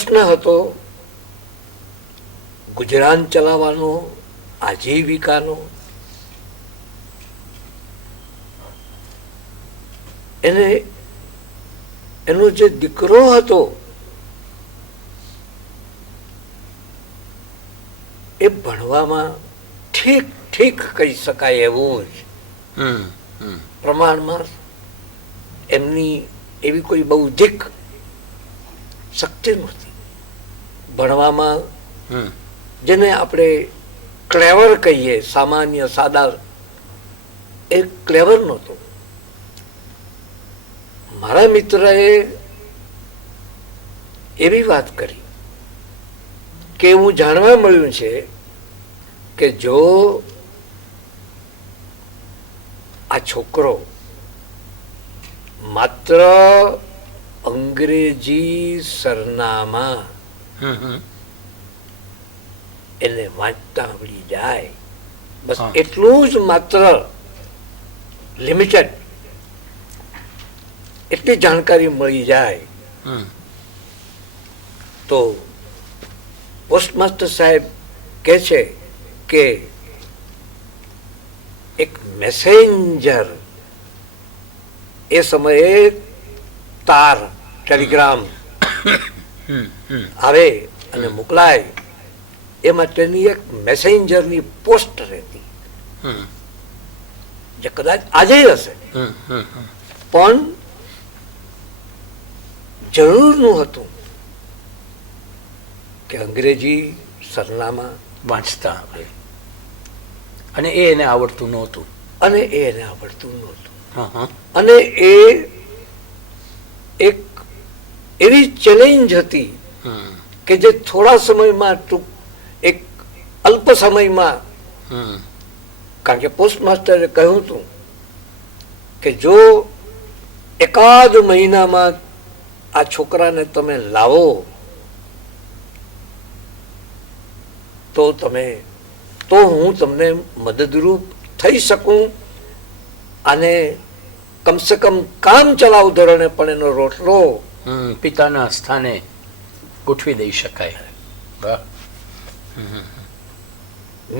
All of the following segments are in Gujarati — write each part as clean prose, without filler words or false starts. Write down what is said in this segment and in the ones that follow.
પ્રશ્ન હતો ગુજરાન ચલાવવાનો, આજીવિકાનો. એનો જે દીકરો હતો એ ભણવામાં ઠીક ઠીક કહી શકાય એવું જ પ્રમાણમાં એમની એવી કોઈ બૌદ્ધિક શક્તિ નહોતી ભણવામાં. જેને આપણે ક્લેવર કહીએ, સામાન્ય સાદા, એ ક્લેવર નહોતો. મારા મિત્રએ એવી વાત કરી કે હું જાણવા મળ્યું છે કે જો આ છોકરો માત્ર અંગ્રેજી સરનામા એને વાંચતા આવડી જાય, બસ એટલું જ, માત્ર લિમિટેડ એટલી જાણકારી મળી જાય તો પોસ્ટમાસ્ટર સાહેબ કહે છે કે એક મેસેન્જર, એ સમયે તાર ટેલિગ્રામ આવે અને મોકલાય, એ માટેની એક મેસેન્જરની પોસ્ટ રહેતી, જે કદાચ આજે હશે, પણ જરૂરનું હતું કે અંગ્રેજી સરનામા વાંચતા આવે, અને એ એને આવડતું નહોતું. અને એ એક એવી ચેલેન્જ હતી કે જે થોડા સમયમાં, એક અલ્પ સમયમાં, કારણ કે પોસ્ટમાસ્ટરે કહ્યું હતું કે જો એકાદ મહિનામાં આ છોકરાને તમે લાવો તો હું તમને મદદરૂપ થઈ શકું અને કમસે કમ કામ ચલાવ ધોરણે પણ એનો રોટલો પિતાના સ્થાને ગોઠવી દઈ શકાય.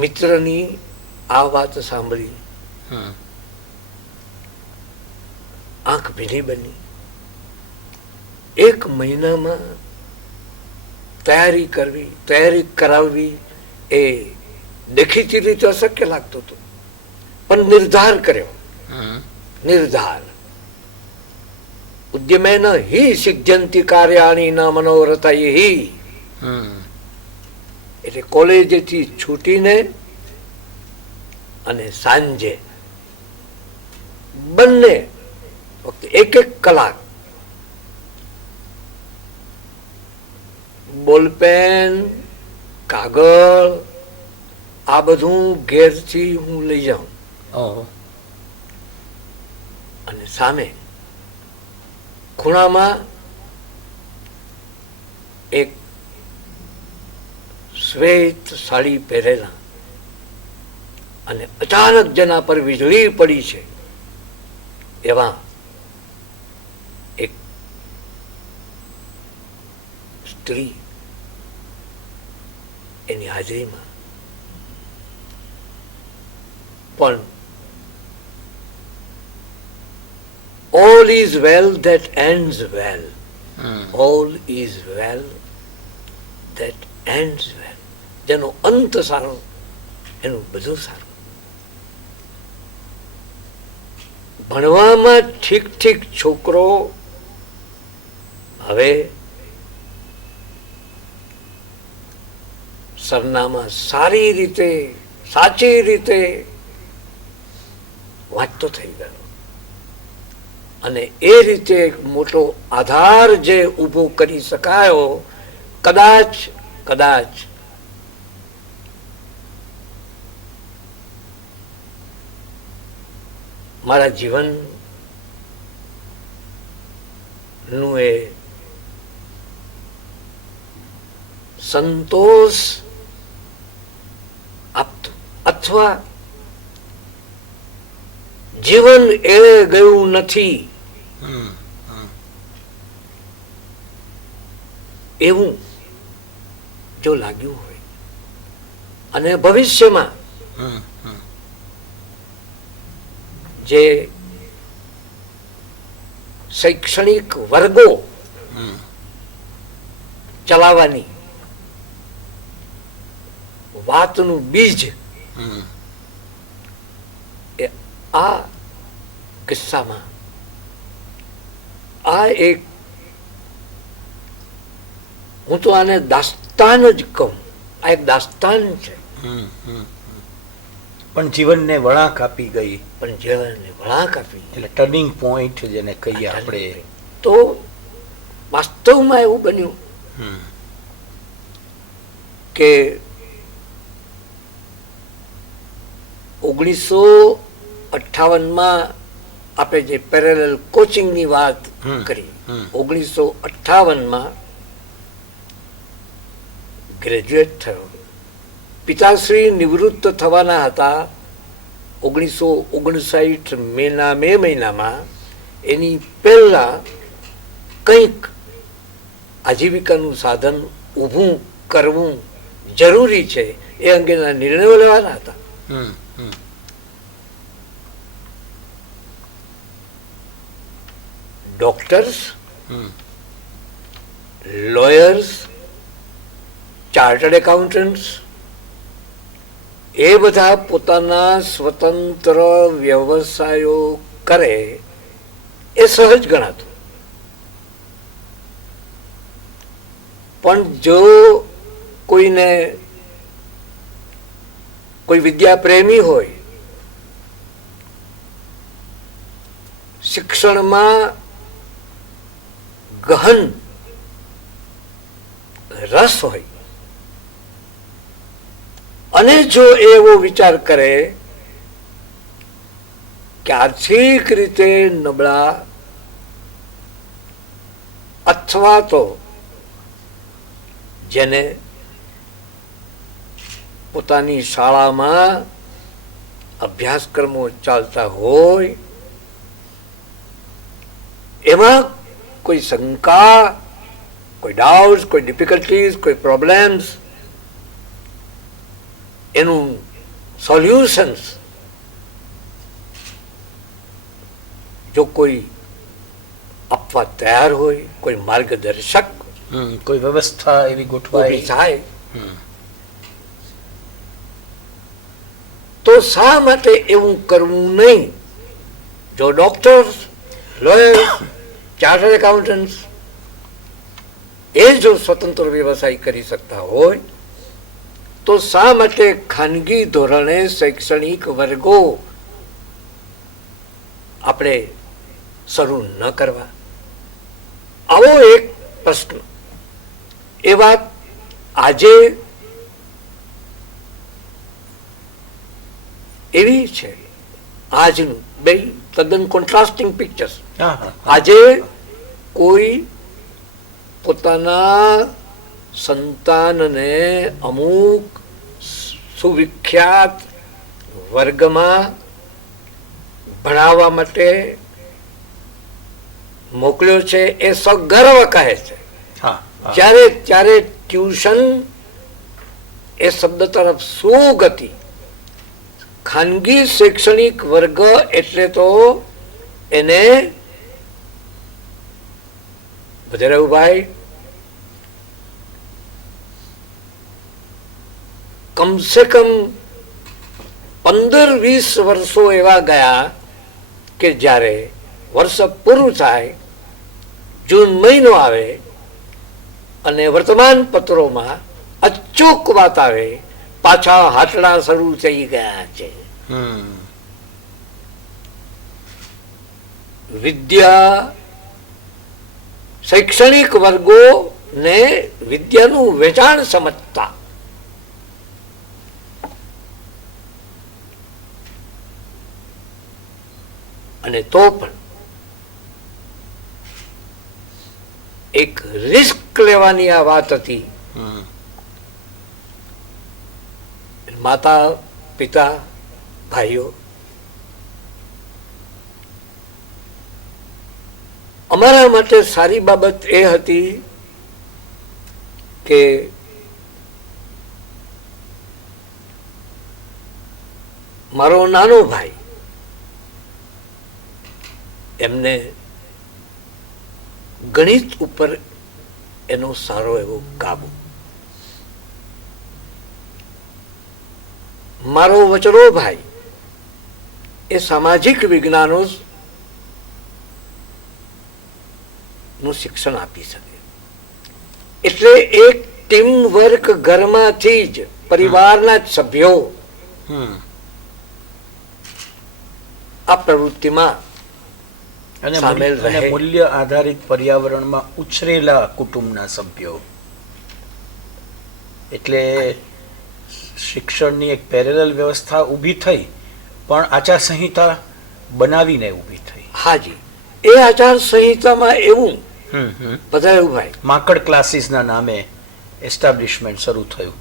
મિત્રની આ વાત સાંભળી આંખ ભીની બની. એક મહિનામાં તૈયારી કરાવવી એ દેખીતી રીતે અશક્ય લાગતું હતું, પણ નિર્ધાર કર્યો. નિર્ધાર ઉદ્યમેન હિ સિદ્ધ્યંતિ કાર્યાણી ન મનોરથા હિ. એટલે કોલેજથી છૂટીને અને સાંજે બંને વખતે એક કલાક બોલપેન, કાગળ, આ બધું ઘેરથી હું લઈ જાઉં અને સામે ખૂણામાં એક શ્વેત સાડી પહેરેલા અને અચાનક જેના પર વીજળી પડી છે એવા એક સ્ત્રી, એની હાજરીમાં પણ all is well that ends well. All is well that ends well. જેનો અંત સારો એનું બધું સારું. ભણવામાં ઠીક ઠીક છોકરો હવે સરનામા સારી રીતે, સાચી રીતે વાંચતો થઈ ગયો અને એ રીતે એક મોટો આધાર જે ઊભો કરી શકાયો, કદાચ મારા જીવનનું એ સંતોષ આપતું, અથવા જીવન એળે ગયું નથી એવું જો લાગ્યું હોય અને ભવિષ્યમાં જે શૈક્ષણિક વર્ગો ચલાવવાની વાતનું બીજ એ આ કિસ્સામાં આ એક, હું તો આને દાસ્તાન જ કહું, આ એક દાસ્તાન છે. પણ જીવનને વળાંક આપી ગઈ, પણ જીવનને વળાંક આપી એટલે ટર્નિંગ પોઈન્ટ જેને કહીએ આપણે. તો વાસ્તવમાં એવું બન્યું કે 1958 આપણે જે પેરેલલ કોચિંગની વાત કરી, 1958 ગ્રેજ્યુએટ થયો. પિતાશ્રી નિવૃત્ત થવાના હતા 1959 મે મહિનામાં. એની પહેલા કંઈક આજીવિકાનું સાધન ઊભું કરવું જરૂરી છે એ અંગેના નિર્ણયો લેવાના હતા. ડોક્ટર્સ, લોયર્સ, ચાર્ટર્ડ એકાઉન્ટન્ટ્સ એ બધા પોતાના સ્વતંત્ર વ્યવસાયો કરે એ સહજ ગણાતું. પણ જો કોઈને કોઈ વિદ્યા પ્રેમી હોય, શિક્ષણમાં ગહન રસ હોય અને જો એવો વિચાર કરે કે આર્થિક રીતે નબળા અથવા તો જેને પોતાની શાળામાં અભ્યાસક્રમો ચાલતા હોય એમાં કોઈ શંકા, કોઈ ડાઉટ, કોઈ ડિફિકલ્ટીઝ, કોઈ પ્રોબ્લેમ્સ, એનું સોલ્યુશન્સ જો કોઈ આપવા તૈયાર હોય, કોઈ માર્ગદર્શક, કોઈ વ્યવસ્થા એવી ગોઠવાઈ થાય, તો શા માટે એવું કરવું નહીં? જો ડોક્ટર્સ, લોયર્સ, ચાર્ટર્ડ એકાઉન્ટન્ટ્સ એ જો સ્વતંત્ર વ્યવસાય કરી શકતા હોય તો શા માટે ખાનગી ધોરણે શૈક્ષણિક વર્ગો આપણે શરૂ ન કરવા? આવો એક પ્રશ્ન. એ વાત આજે એવી છે, આજનું બે તદ્દન કોન્ટ્રાસ્ટિંગ પિક્ચર્સ. આજે કોઈ પોતાના સંતાનને અમુક સુવિખ્યાત વર્ગમાં ભણાવવા માટે મોકલ્યો છે એ સગર્વ કહે છે. જ્યારે ત્યારે ટ્યુશન એ શબ્દ તરફ શું ગતિ? ખાનગી શૈક્ષણિક વર્ગ એટલે તો એને ભજરાભાઈ કમસે કમ 15-20 વર્ષો એવા ગયા કે જ્યારે વર્ષ પૂરું થાય, જૂન મહિનો આવે અને વર્તમાન પત્રોમાં અચૂક વાત આવે, પાછા હાટડા શરૂ થઈ ગયા છે. વિદ્યા, શૈક્ષણિક વર્ગો ને વિદ્યાનું વેચાણ સમજતા અને તો પણ એક રિસ્ક લેવાની આ વાત હતી. માતા પિતા ભાઈઓ, અમારા માટે સારી બાબત એ હતી કે મારો નાનો ભાઈ, એમને ગણિત ઉપર એનો સારો એવો કાબુ. મારો વચલો ભાઈ એ સામાજિક વિજ્ઞાનો નું શિક્ષણ આપી શકે. એટલે એક ટીમ વર્ક ઘરમાંથી જ, પરિવારના જ સભ્યો આ પ્રવૃત્તિમાં સામેલ અને રહે. મૂલ્ય આધારિત પર્યાવરણમાં ઉછરેલા કુટુંબના સભ્યો, એટલે શિક્ષણની એક પેરેલલ વ્યવસ્થા ઊભી થઈ, પણ આચારસંહિતા બનાવીને ઊભી થઈ. હાજી, એ આચાર સંહિતામાં એવું બધા એવું ભાઈ, માકડ ક્લાસીસના નામે એસ્ટાબ્લિશમેન્ટ શરૂ થયું.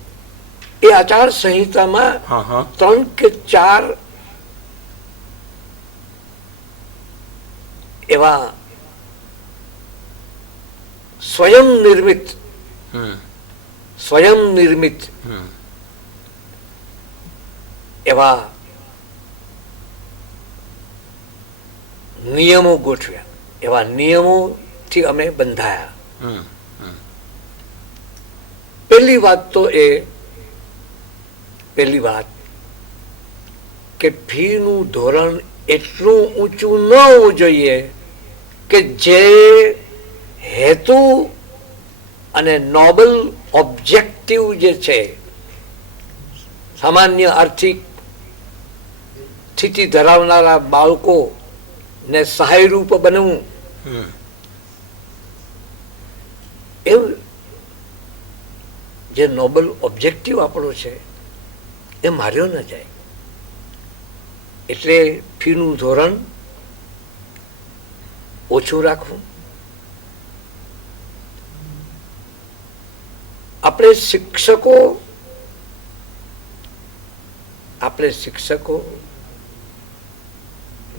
એ આચાર સંહિતામાં હા હા 3 કે 4 એવા સ્વયં નિર્મિત એવા નિયમો ગોઠવ્યા. એવા નિયમોથી અમે બંધાયા. પહેલી વાત કે ફીનું ધોરણ એટલું ઊંચું ન હોવું જોઈએ કે જે હેતુ અને નોબલ ઓબ્જેક્ટિવ જે છે, સામાન્ય આર્થિક સ્થિતિ ધરાવનારા બાળકો ને સહાયરૂપ બનવું, એવું જે નોબલ ઓબ્જેક્ટિવ આપણો છે એ માર્યો ન જાય. એટલે ફીનું ધોરણ ઓછું રાખવું. આપણે શિક્ષકો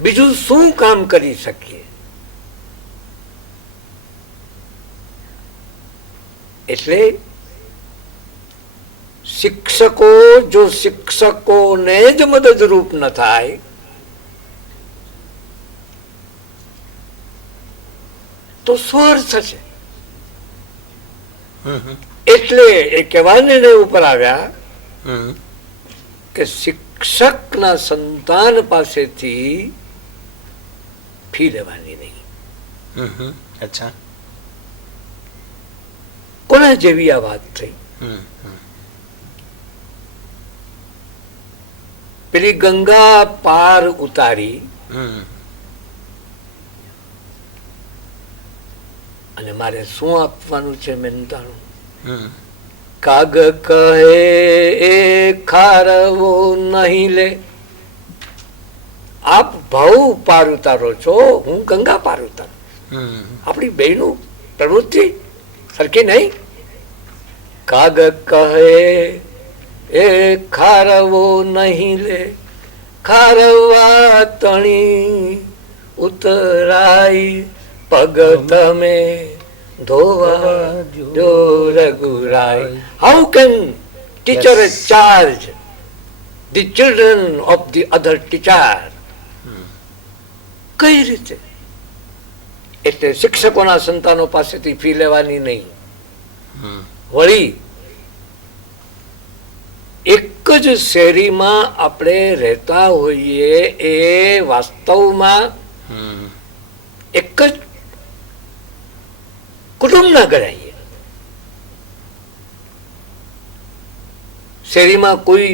બીજું શું કામ કરી શકીએ? એટલે શિક્ષકો જો શિક્ષકોને જ મદદરૂપ ન થાય તો શું અર્થ થશે? એટલે એ કહેવા નિર્ણય ઉપર આવ્યા કે શિક્ષકના સંતાન પાસેથી ફી લેવાની નહીં. અચ્છા, કોના જેવી આ વાત થઈ? પેલી ગંગા પાર ઉતારી અને મારે શું આપવાનું છે મહેનતાણું? કાગ કહે એ ખારવો નહીં લે. આપ ભાવ પાર ઉતારો છો, હું ગંગા પાર ઉતારું. આપણી બેનું પ્રવૃત્તિ સરખી નહીં. કાગ કહે એ ખારવો નહીં લે, ખારવા તણી ઉતરાય પગ તમે ધોવા જો રઘુરાય. How can teacher charge the children of the other teacher? કઈ રીતે? એટલે શિક્ષકોના સંતાનો પાસેથી ફી લેવાની નહીં. વળી એક જ શેરીમાં આપણે રહેતા હોઈએ, એ વાસ્તવમાં એક જ કુટુંબ ના ગણાઈએ. શેરીમાં કોઈ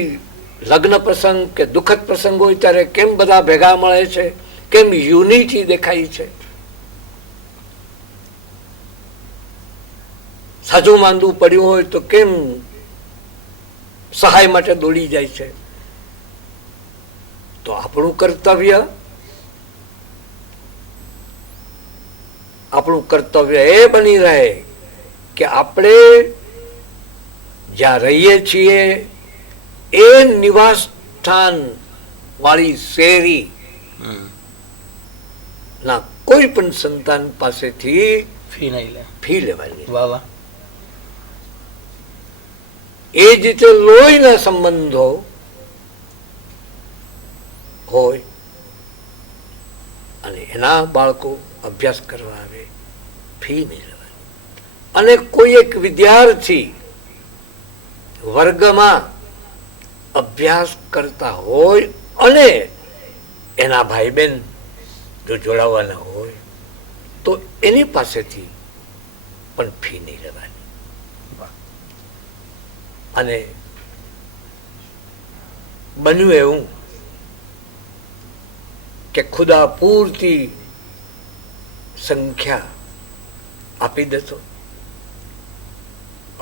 લગ્ન પ્રસંગ કે દુઃખદ પ્રસંગ હોય ત્યારે કેમ બધા ભેગા મળે છે, કેમ યુનિટી દેખાય છે? સાજું માંદું પડ્યું હોય તો કેમ સહાય માટે દોડી જાય છે? તો આપણું કર્તવ્ય એ બની રહે કે આપણે જ્યાં રહીએ છીએ એ નિવાસ સ્થાન વાળી શેરી ના કોઈ પણ સંતાન પાસેથી ફી લેવાની. વાહ વાહ. એ જ રીતે લોહીના સંબંધો હોય અને એના બાળકો અભ્યાસ કરવા આવે, ફી નહીં લેવાની. અને કોઈ એક વિદ્યાર્થી વર્ગમાં અભ્યાસ કરતા હોય અને એના ભાઈ બહેન જો જોડાવાના હોય તો એની પાસેથી પણ ફી નહીં લેવાની. અને બન્યું એવું કે ખુદા પૂરતી સંખ્યા આપી દેતો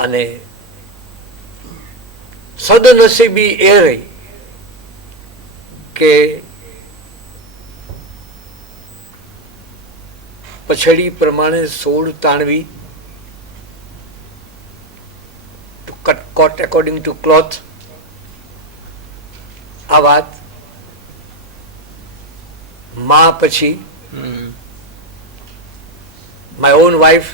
અને સદનસીબી એ રહી કે પછડી પ્રમાણે 16 તાણવી, to cut coat according to cloth. આ વાત માં પછી my own wife,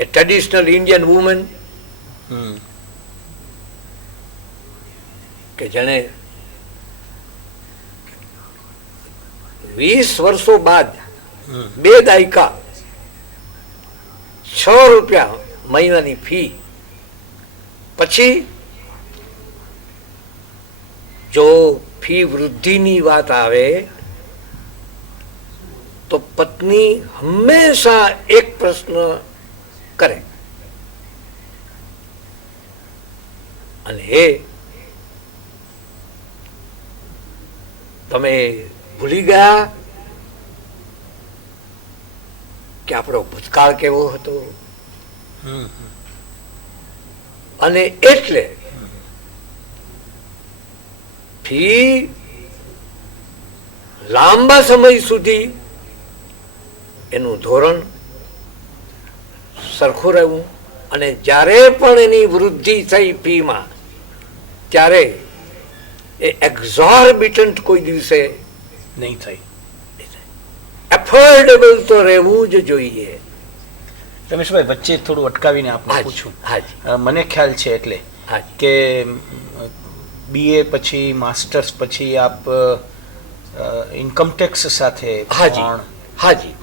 a traditional Indian woman કે જેણે 20 વર્ષો બાદ 2 દાયકા 6 રૂપિયા મહિનાની ફી પછી જો ફી વૃદ્ધિની વાત આવે તો પત્ની હંમેશા એક પ્રશ્ન કરે અને એ તમે ભૂલી ગયા કે આપણો ભૂતકાળ કેવો હતો. અને એટલે ફી લાંબા સમય સુધી એનું ધોરણ સરખું રહેવું અને જ્યારે પણ એની વૃદ્ધિ થઈ ફીમાં ત્યારે એ એક્ઝોર્બિટન્ટ કોઈ દિવસે નહીં થઈ. એફોર્ડેબલ તો રહેવું જ જોઈએ. રમેશભાઈ, વચ્ચે થોડું અટકાવીને આપને પૂછું. મને ખ્યાલ છે એટલે કે BA પછી માસ્ટર્સ પછી આપ ઇન્કમટેક્સ સાથે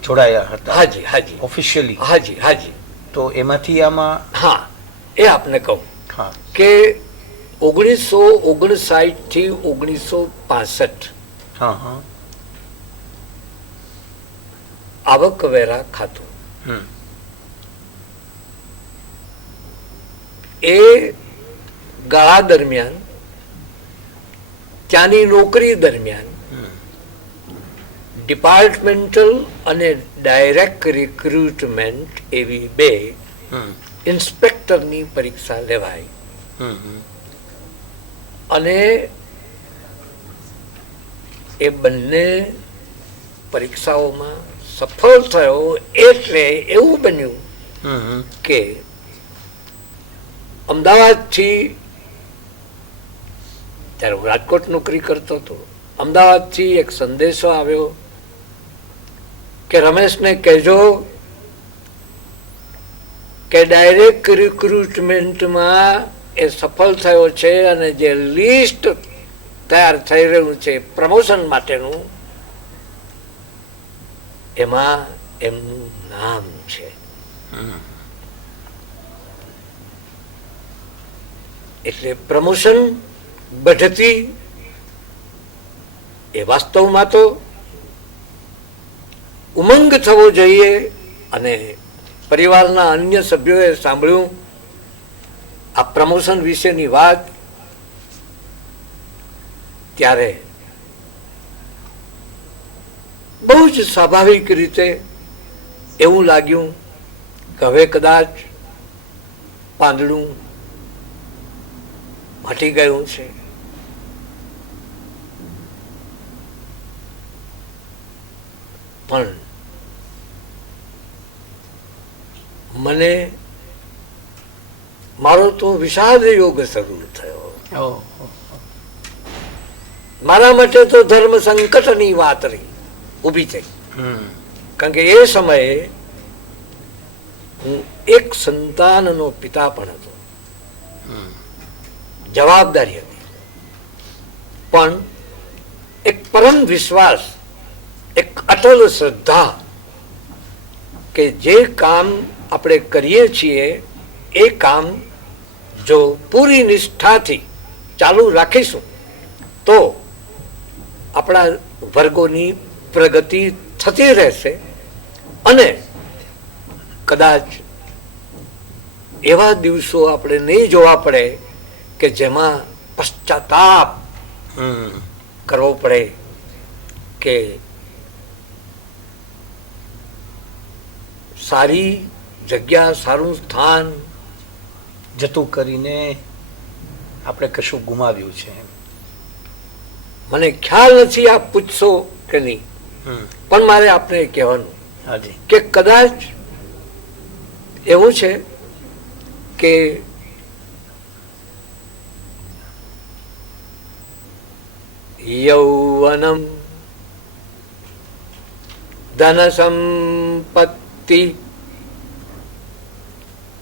જોડાયા હતા. હાજી હાજી ઓફિશિયલી. હાજી હાજી. તો એમાંથી આમાં હા એ આપને કહું હા કે 1959 થી 1965 હા હા આવકવેરા ખાતું એ ગાળા દરમિયાન ત્યાંની નોકરી દરમિયાન ડિપાર્ટમેન્ટલ અને ડાયરેક્ટ રિક્રુટમેન્ટ એવી 2 ઇન્સ્પેક્ટરની પરીક્ષા લેવાય અને એ બંને પરીક્ષાઓમાં સફળ થયો એટલે એવું બન્યું કે અમદાવાદથી, ત્યારે હું રાજકોટ નોકરી કરતો હતો, અમદાવાદથી એક સંદેશો આવ્યો કે રમેશને કહેજો કે ડાયરેક્ટ રિક્રુટમેન્ટમાં એ સફળ થયો છે અને જે લિસ્ટ તૈયાર થઈ રહ્યું છે પ્રમોશન માટેનું એમાં એમનું નામ છે. એટલે પ્રમોશન બઢતી એ વાસ્તવમાં તો ઉમંગ થવો જોઈએ. અને પરિવારના અન્ય સભ્યોએ સાંભળ્યું આ પ્રમોશન વિશેની વાત ત્યારે બહુ જ સ્વાભાવિક રીતે એવું લાગ્યું કે હવે કદાચ પાંદડું મટી ગયું છે. પણ મને મારો તો વિષાદ યોગ શરૂ થયો. મારા માટે તો ધર્મ સંકટની વાત રહી ઊભી થઈ. કારણ કે એ સમયે હું એક સંતાનનો પિતા પણ હતો. જવાબદારી હતી પણ એક પરમ વિશ્વાસ, એક અટલ શ્રદ્ધા કે જે કામ આપણે કરીએ છીએ એ કામ જો પૂરી નિષ્ઠાથી ચાલુ રાખીશું તો આપણા વર્ગોની પ્રગતિ થતી રહેશે અને કદાચ એવા દિવસો આપણે નહીં જોવા પડે કે જેમાં પશ્ચાતાપ કરવો પડે કે સારી જગ્યા, સારું સ્થાન જતું કરીને આપણે કશું ગુમાવ્યું છે. મને ખ્યાલ નથી આપ પૂછશો કે નહીં, પણ મારે આપને કહેવાનું કે કદાચ એવું છે કે યૌવનમ ધન સંપત્તિ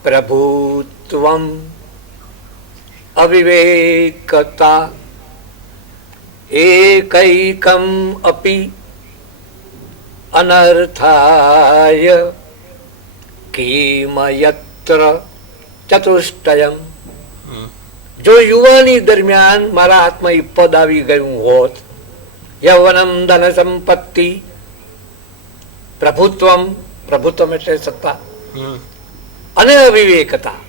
પ્રભુત્વમ અવિવેકતા એકૈકમ અપી અનર્થાય કિમયત્ર ચતુષ્ટયમ. જો યુવાની દરમિયાન મારા હાથમાં એ પદ આવી ગયું હોત, યૌવનમ ધન સંપત્તિ પ્રભુત્વમ, પ્રભુત્વમ એટલે સત્તા, અને અવિવેકતા,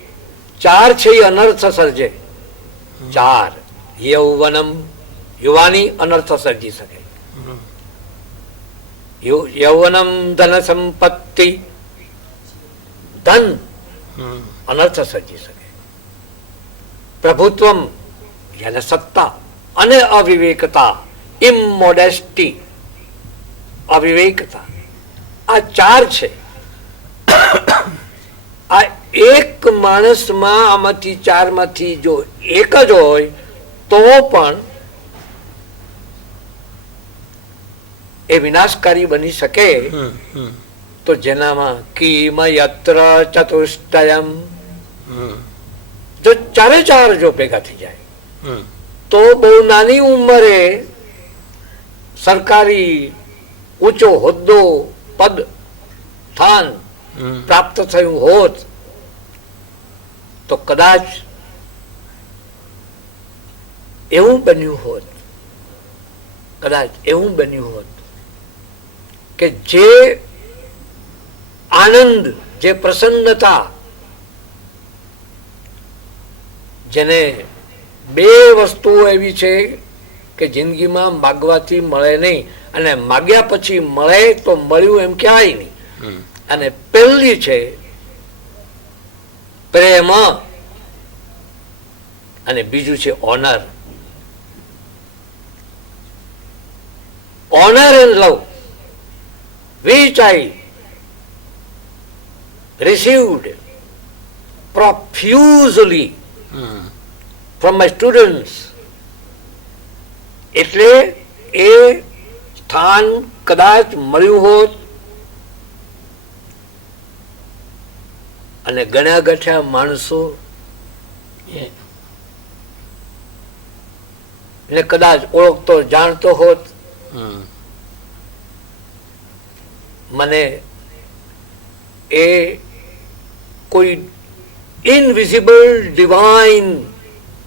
ચાર છે એ અનર્થ સર્જે. ચાર, યૌવનમ યુવાની અનર્થ સર્જી શકે, યૌવનમ ધન સંપત્તિ ધન અનર્થ સર્જી શકે, પ્રભુત્વમ યાને સત્તા, અને અવિવેકતા ઇમોડેસ્ટી, અવિવેકતા. આ ચાર છે. આ એક માણસમાં આમાંથી ચારમાંથી જો એક જ હોય તો પણ એ વિનાશકારી બની શકે. તો જેનામાં કિમયત્ર ચતુષ્ટયમ, જો ચારે ચાર જો ભેગા થઈ જાય તો બહુ નાની ઉંમરે સરકારી ઊંચો હોદ્દો, પદ, સ્થાન પ્રાપ્ત થયું હોત તો કદાચ એવું બન્યું હોત, કદાચ એવું બન્યું હોત કે જે આનંદ, જે પ્રસન્નતા જેને બે વસ્તુઓ એવી છે કે જિંદગીમાં માગવાથી મળે નહીં, અને માગ્યા પછી મળે તો મળ્યું એમ કહેવાય નહીં. અને પહેલી છે પ્રેમ અને બીજું છે honour. honor and love which I received profusely from my students. એટલે એ સ્થાન કદાચ મળ્યું હોત અને ગણ્યા ગઠ્યા માણસો ને કદાચ ઓળખતો જાણતો હોત, મને એ કોઈ ઇનવિઝિબલ ડિવાઇન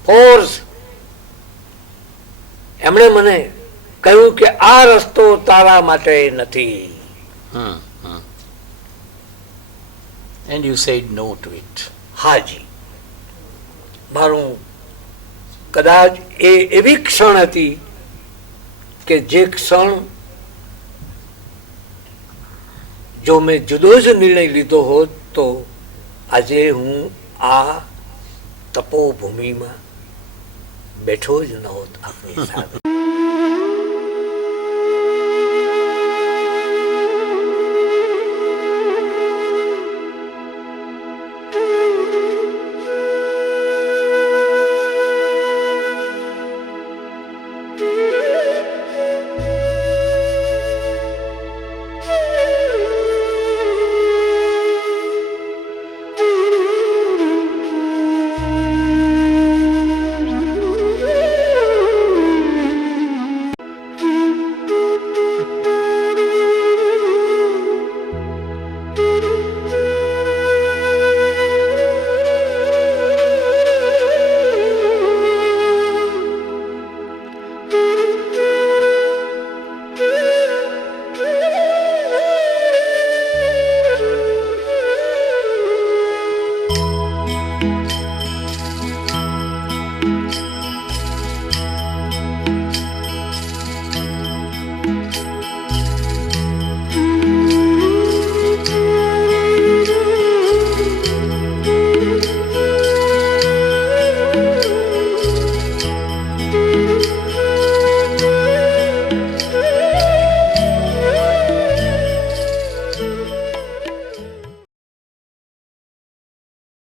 ફોર્સ એમણે મને કહ્યું કે આ રસ્તો તારા માટે નથી. And you said no to it. હાજી, મારું કદાચ એ એવી ક્ષણ હતી કે જે ક્ષણ જો મેં જુદો જ નિર્ણય લીધો હોત તો આજે હું આ તપોભૂમિમાં બેઠો જ ન હોત આપની સાથે. છે.